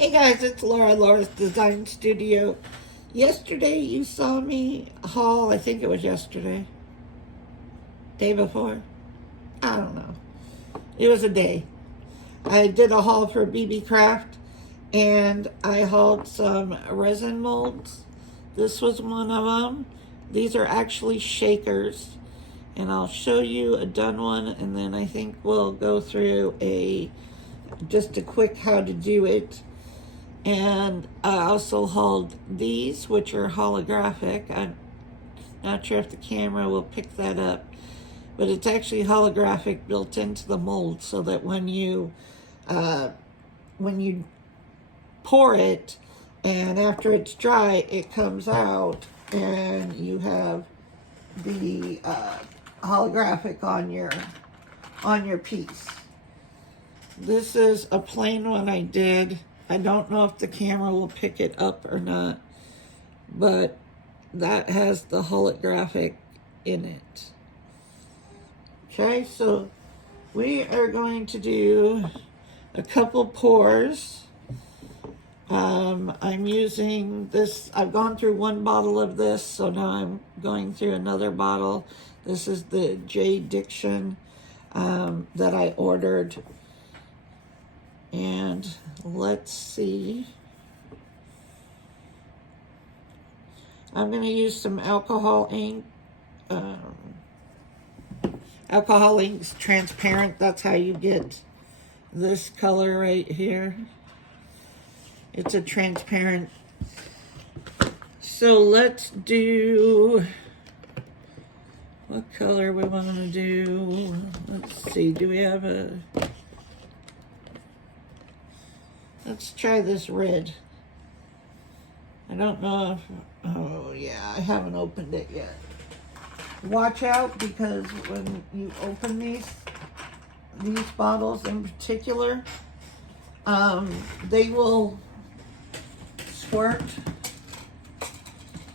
Hey guys, it's Laura's Design Studio. Yesterday you saw me haul, I think it was yesterday. Day before? I don't know. It was a day. I did a haul for Beebeecraft and I hauled some resin molds. This was one of them. These are actually shakers. And I'll show you a done one, and then I think we'll go through just a quick how to do it. And I also hauled these, which are holographic. I'm not sure if the camera will pick that up, but it's actually holographic built into the mold, so that when you pour it and after it's dry, it comes out and you have the holographic on your piece. This is a plain one I did. I don't know if the camera will pick it up or not, but that has the holographic in it. Okay, so we are going to do a couple pours. I'm using this, I've gone through one bottle of this, so now I'm going through another bottle. This is the J. Diction that I ordered. And let's see. I'm going to use some alcohol ink. Alcohol ink's transparent. That's how you get this color right here. It's a transparent. So let's do, what color we want to do? Let's see, do we have a, let's try this red. I don't know if, oh yeah, I haven't opened it yet. Watch out, because when you open these bottles in particular, they will squirt.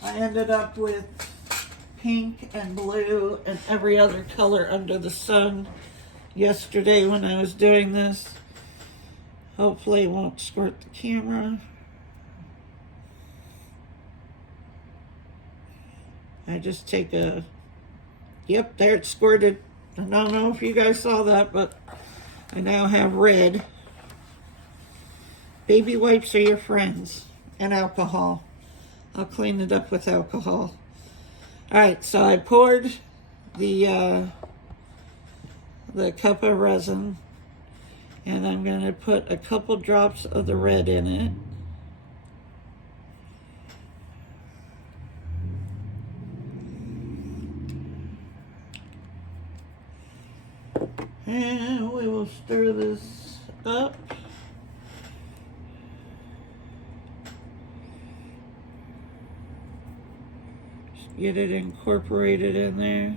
I ended up with pink and blue and every other color under the sun yesterday when I was doing this. Hopefully it won't squirt the camera. I just take a, yep, there it squirted. I don't know if you guys saw that, but I now have red. Baby wipes are your friends, and alcohol. I'll clean it up with alcohol. All right, so I poured the cup of resin, and I'm going to put a couple drops of the red in it. And we will stir this up. Just get it incorporated in there.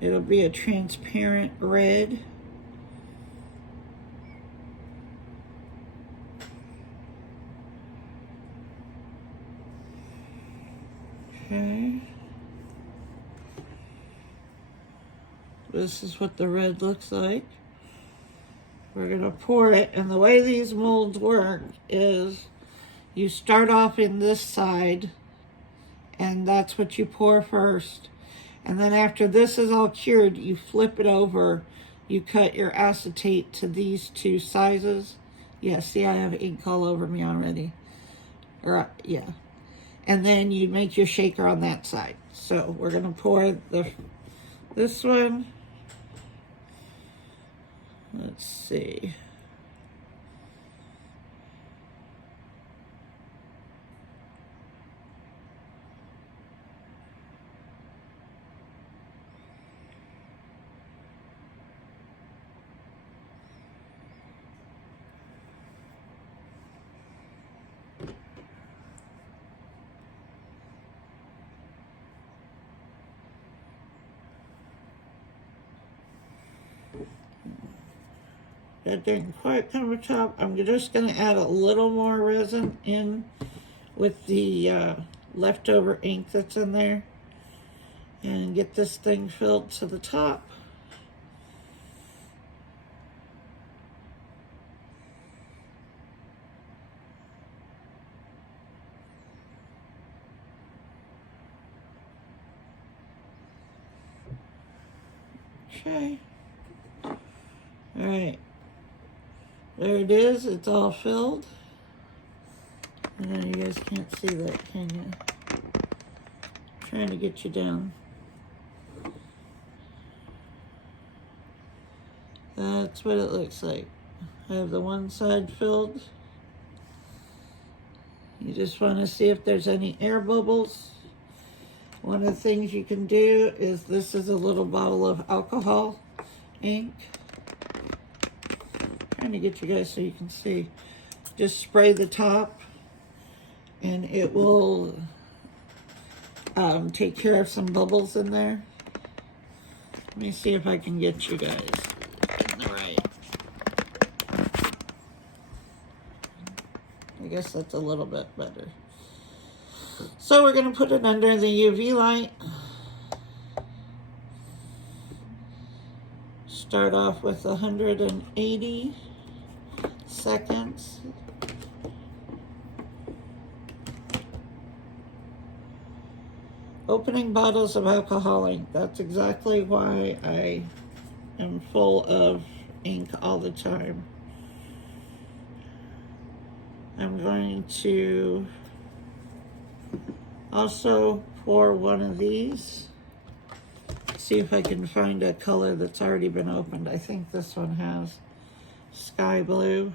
It'll be a transparent red. Okay. This is what the red looks like. We're gonna pour it, and the way these molds work is you start off in this side, and that's what you pour first. And then after this is all cured, you flip it over. You cut your acetate to these two sizes. Yeah, see, I have ink all over me already. Yeah. And then you make your shaker on that side. So we're gonna pour this one. Let's see. That didn't quite come to top. I'm just going to add a little more resin in with the leftover ink that's in there and get this thing filled to the top. Okay. All right. There it is. It's all filled. And then you guys can't see that, can you? I'm trying to get you down. That's what it looks like. I have the one side filled. You just want to see if there's any air bubbles. One of the things you can do is, this is a little bottle of alcohol ink. Trying to get you guys so you can see. Just spray the top and it will take care of some bubbles in there. Let me see if I can get you guys in the right. I guess that's a little bit better. So we're going to put it under the UV light. Start off with 180 seconds. Opening bottles of alcohol ink. That's exactly why I am full of ink all the time. I'm going to also pour one of these. See if I can find a color that's already been opened. I think this one has sky blue.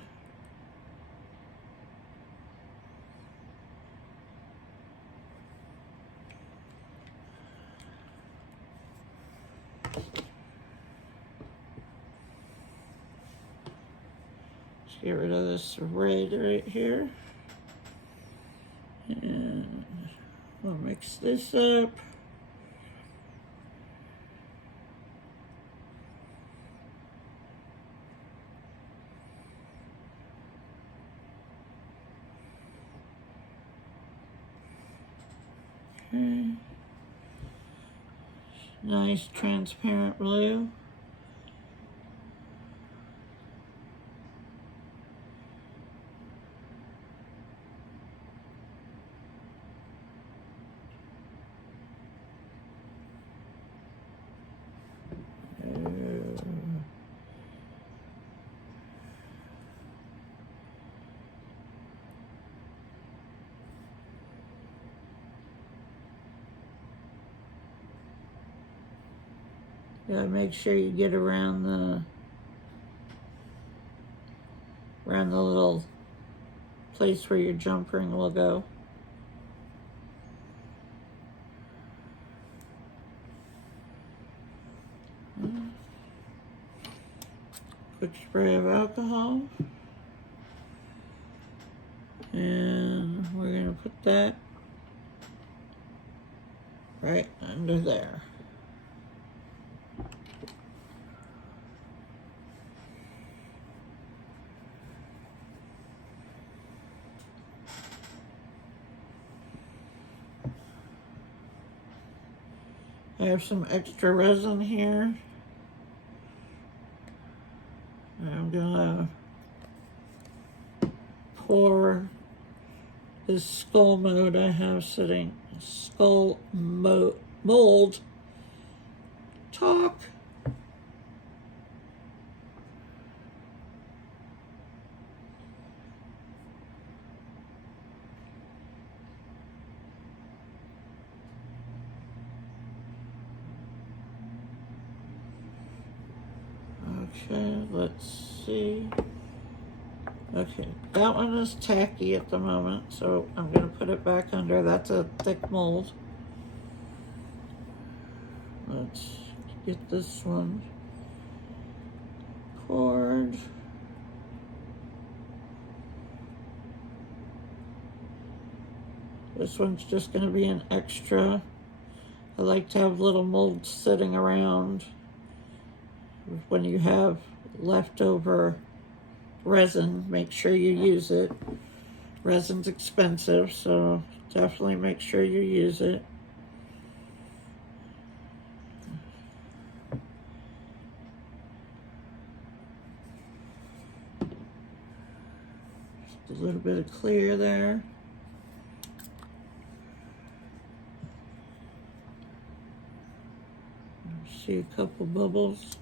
Let's get rid of this red right here. And we'll mix this up. Okay. Nice transparent blue. Gotta make sure you get around the little place where your jump ring will go. Quick spray of alcohol. And we're gonna put that right under there. I have some extra resin here. I'm gonna pour this skull mold I have sitting. Skull mold. Talk. Okay, let's see. Okay, that one is tacky at the moment, so I'm going to put it back under. That's a thick mold. Let's get this one poured. This one's just going to be an extra. I like to have little molds sitting around when you have leftover resin. Make sure you use it. Resin's expensive, so definitely make sure you use it. Just a little bit of clear there. See a couple bubbles.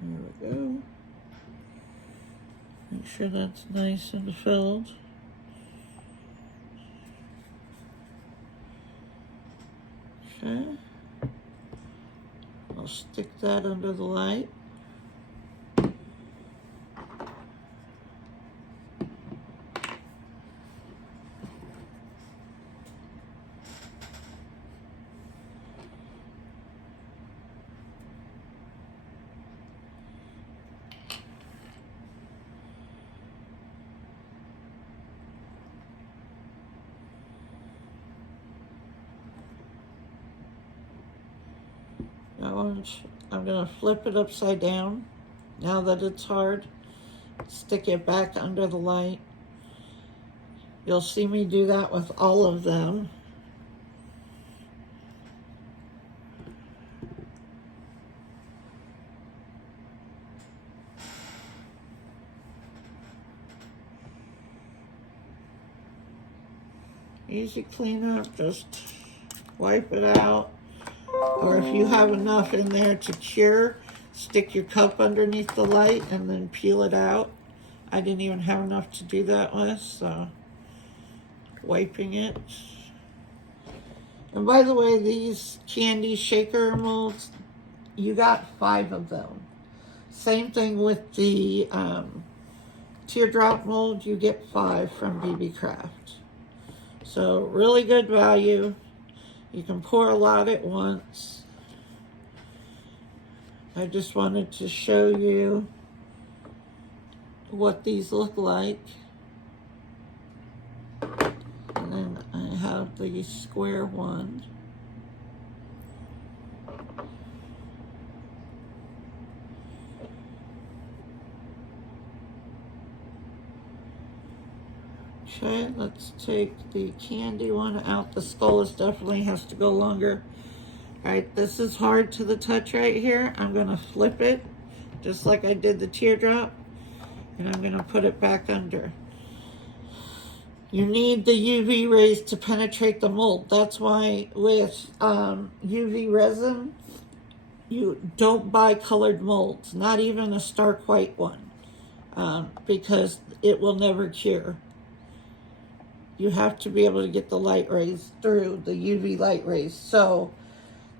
There we go. Make sure that's nice and filled. Okay. I'll stick that under the light. I'm going to flip it upside down. Now that it's hard, stick it back under the light. You'll see me do that with all of them. Easy cleanup, just wipe it out. Or if you have enough in there to cure, stick your cup underneath the light and then peel it out. I didn't even have enough to do that with, so wiping it. And by the way, these candy shaker molds, you got 5 of them. Same thing with the teardrop mold, you get 5 from Beebeecraft. So really good value. You can pour a lot at once. I just wanted to show you what these look like. And then I have the square one. Okay, let's take the candy one out. The skull definitely has to go longer. All right, this is hard to the touch right here. I'm gonna flip it, just like I did the teardrop, and I'm gonna put it back under. You need the UV rays to penetrate the mold. That's why with UV resin, you don't buy colored molds, not even a stark white one, because it will never cure. You have to be able to get the light rays through, the UV light rays. So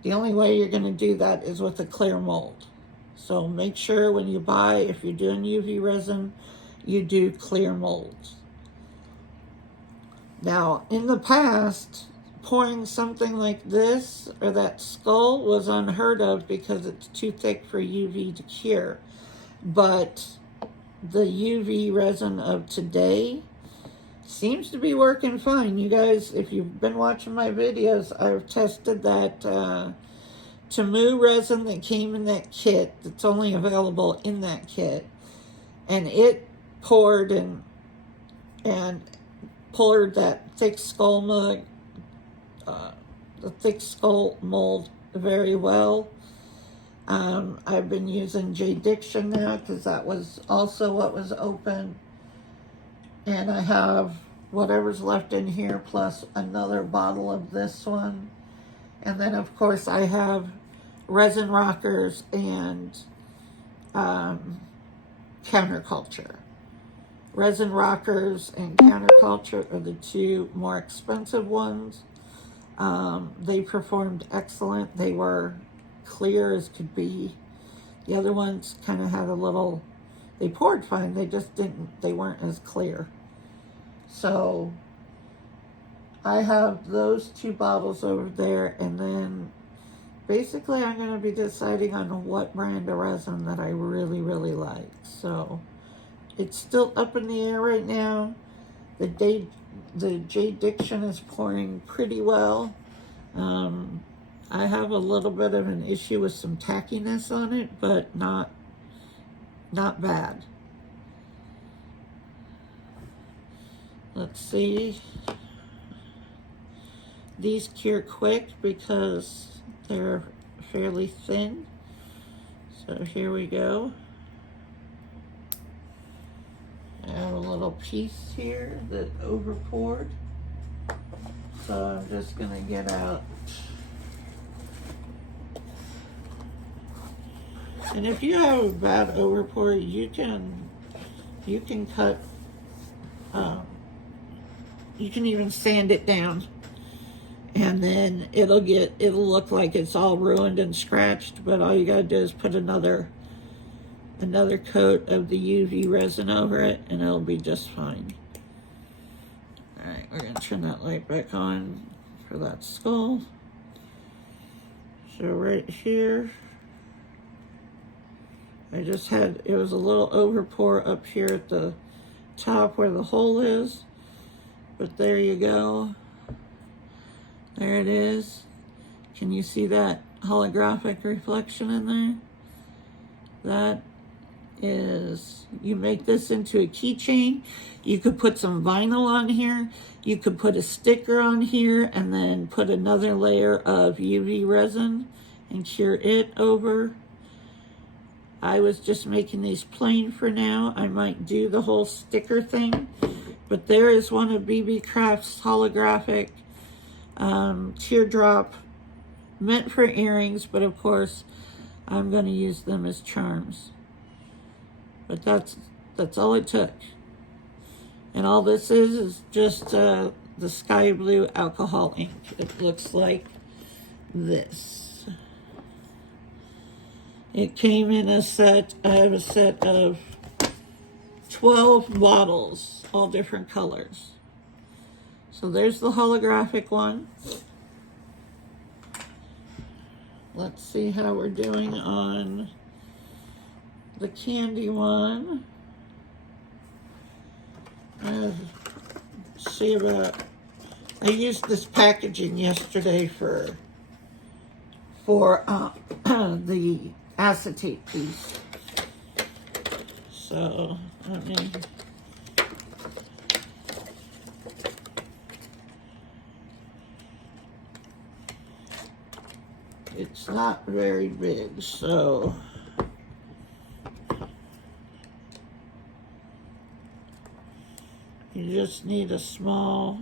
the only way you're going to do that is with a clear mold. So make sure when you buy, if you're doing UV resin, you do clear molds. Now, in the past, pouring something like this or that skull was unheard of because it's too thick for UV to cure. But the UV resin of today seems to be working fine. You guys, if you've been watching my videos, I've tested that Tamu resin that came in that kit, that's only available in that kit. And it poured and poured that thick skull mug, the thick skull mold very well. I've been using J Diction now because that was also what was open. And I have whatever's left in here plus another bottle of this one. And then, of course, I have resin rockers and counterculture. Resin rockers and counterculture are the 2 more expensive ones. They performed excellent. They were clear as could be. The other ones kind of had a little, they poured fine, they weren't as clear. So I have those 2 bottles over there, and then basically I'm going to be deciding on what brand of resin that I really, really like. So it's still up in the air right now. The J Diction is pouring pretty well. I have a little bit of an issue with some tackiness on it, but not bad. Let's see. These cure quick because they're fairly thin. So here we go. I have a little piece here that over poured. So I'm just going to get out And if you have a bad overpour, you can cut, you can even sand it down, and then it'll look like it's all ruined and scratched, but all you gotta do is put another coat of the UV resin over it, and it'll be just fine. All right, we're gonna turn that light back on for that skull. So right here, I just had, it was a little overpour up here at the top where the hole is, but there you go. There it is. Can you see that holographic reflection in there? That is, you make this into a keychain. You could put some vinyl on here. You could put a sticker on here and then put another layer of UV resin and cure it over. I was just making these plain for now. I might do the whole sticker thing, but there is one of Beebeecraft's holographic teardrop, meant for earrings, but of course I'm going to use them as charms. But that's all it took. And all this is just the sky blue alcohol ink. It looks like this. It came in a set, I have a set of 12 bottles, all different colors. So there's the holographic one. Let's see how we're doing on the candy one. See about, I used this packaging yesterday for the acetate piece. So let me, it's not very big, so you just need a small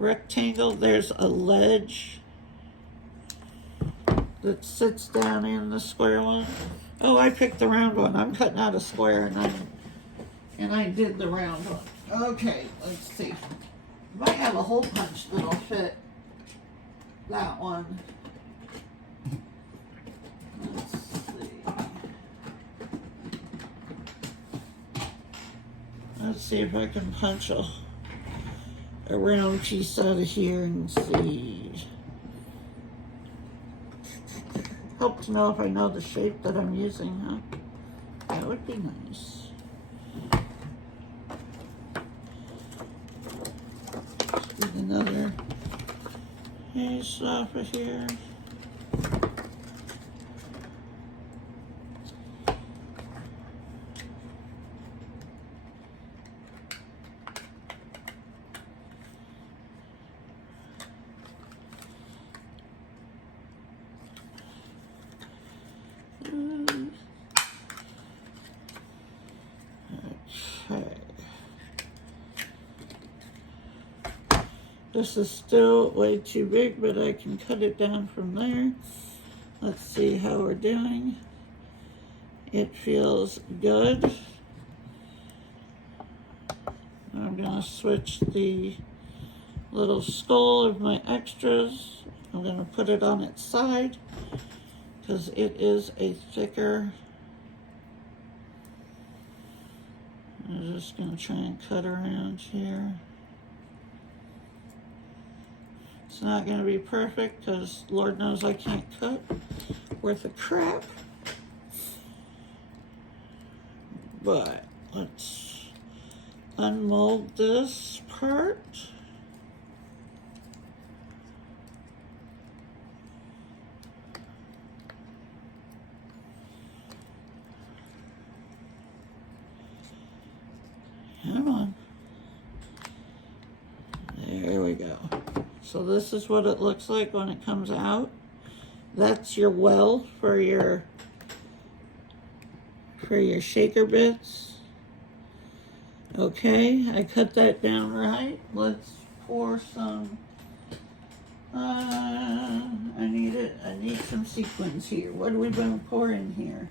rectangle. There's a ledge that sits down in the square one. Oh, I picked the round one. I'm cutting out a square and I did the round one. Okay, let's see. Might have a hole punch that'll fit that one. Let's see. Let's see if I can punch a round piece out of here and see. Help to know if I know the shape that I'm using, huh? That would be nice. Get another piece off of here. Okay. This is still way too big, but I can cut it down from there. Let's see how we're doing. It feels good. I'm gonna switch the little skull of my extras. I'm gonna put it on its side because it is a thicker. I'm just going to try and cut around here. It's not going to be perfect because Lord knows I can't cut worth of crap. But let's unmold this part. Come on. There we go. So this is what it looks like when it comes out. That's your well for your shaker bits. Okay, I cut that down right. Let's pour some I need it. I need some sequins here. What are we going to pour in here?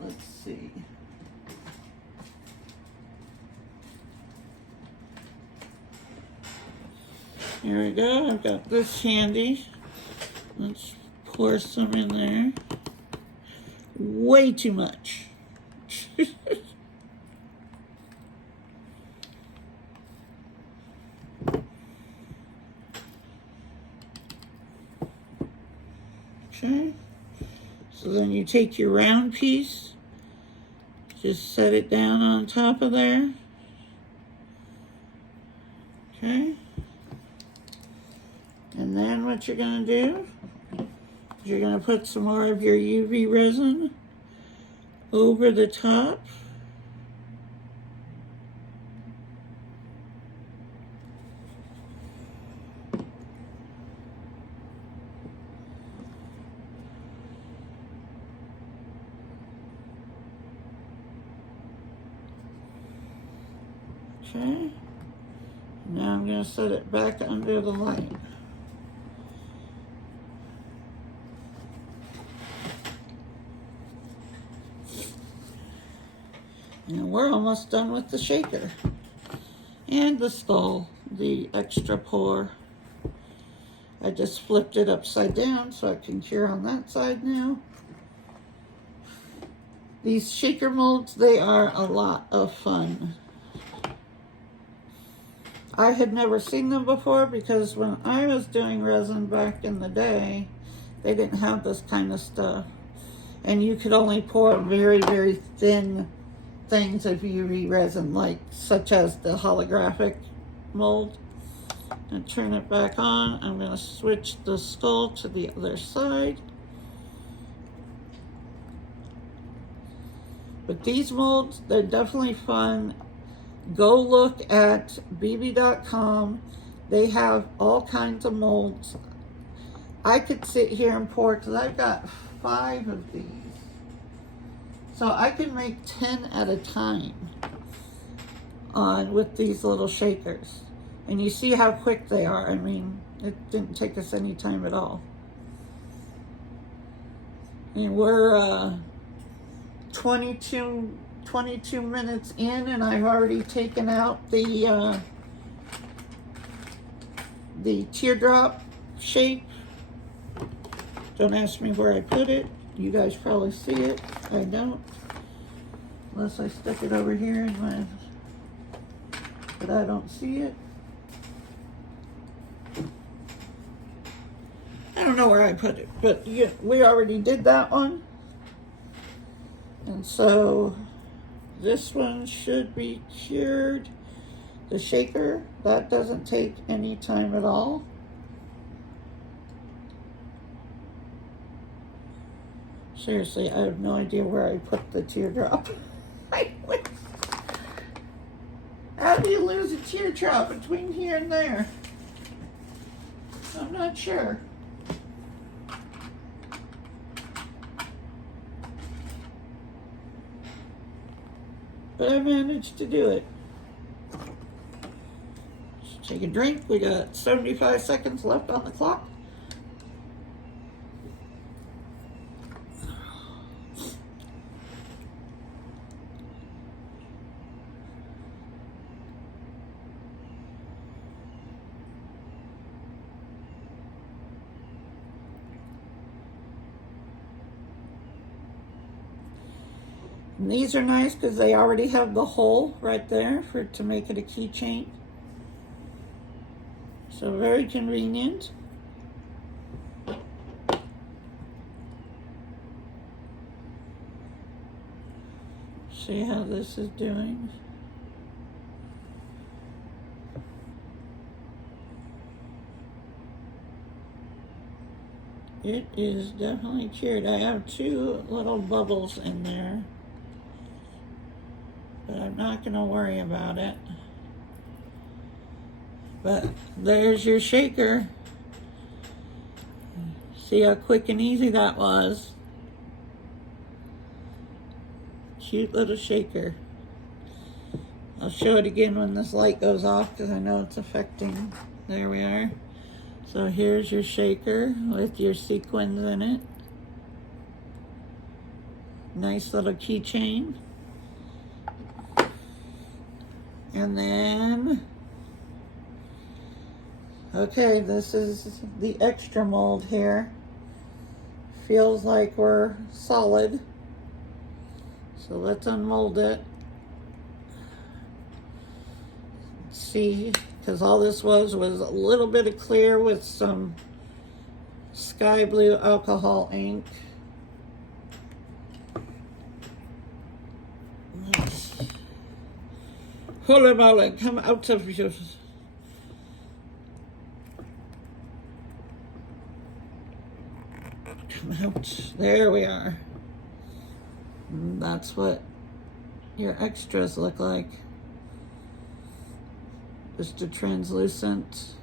Let's see. Here we go. I've got this handy. Let's pour some in there. Way too much. Okay. So then you take your round piece, just set it down on top of there. Okay. And then what you're going to do is you're going to put some more of your UV resin over the top. Okay. Now I'm going to set it back under the light. And we're almost done with the shaker. And the stall, the extra pour. I just flipped it upside down so I can cure on that side now. These shaker molds, they are a lot of fun. I had never seen them before because when I was doing resin back in the day, they didn't have this kind of stuff. And you could only pour very, very thin things of UV resin, like such as the holographic mold. And turn it back on. I'm going to switch the skull to the other side. But these molds, they're definitely fun. Go look at Beebe.com. They have all kinds of molds. I could sit here and pour because I've got 5 of these. So I can make 10 at a time with these little shakers. And you see how quick they are. I mean, it didn't take us any time at all. And we're 22 minutes in, and I've already taken out the teardrop shape. Don't ask me where I put it. You guys probably see it. I don't. Unless I stick it over here in my... But I don't see it. I don't know where I put it. But yeah, we already did that one. And so this one should be cured. The shaker, that doesn't take any time at all. Seriously, I have no idea where I put the teardrop. How do you lose a teardrop between here and there? I'm not sure. But I managed to do it. Let's take a drink. We got 75 seconds left on the clock. And these are nice because they already have the hole right there to make it a keychain. So very convenient. See how this is doing. It is definitely cured. I have 2 little bubbles in there, but I'm not going to worry about it. But there's your shaker. See how quick and easy that was. Cute little shaker. I'll show it again when this light goes off because I know it's affecting. There we are. So here's your shaker with your sequins in it. Nice little keychain. And then, okay, this is the extra mold here. Feels like we're solid. So let's unmold it. See, because all this was a little bit of clear with some sky blue alcohol ink. Holy moly, come out of your... Come out. There we are. And that's what your extras look like. Just a translucent.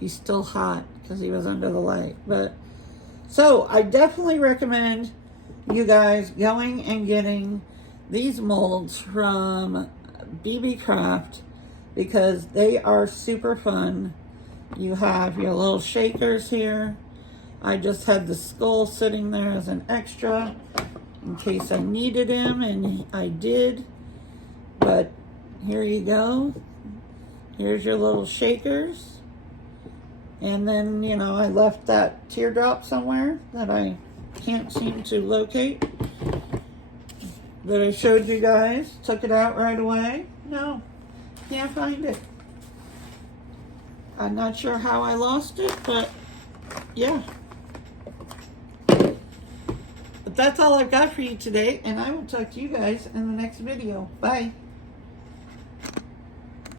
He's still hot because he was under the light. But so I definitely recommend you guys going and getting these molds from Beebeecraft because they are super fun. You have your little shakers here. I just had the skull sitting there as an extra in case I needed him, and I did. But here you go. Here's your little shakers. And then, you know, I left that teardrop somewhere that I can't seem to locate. That I showed you guys. Took it out right away. No, can't find it. I'm not sure how I lost it, but yeah. But that's all I've got for you today, and I will talk to you guys in the next video. Bye.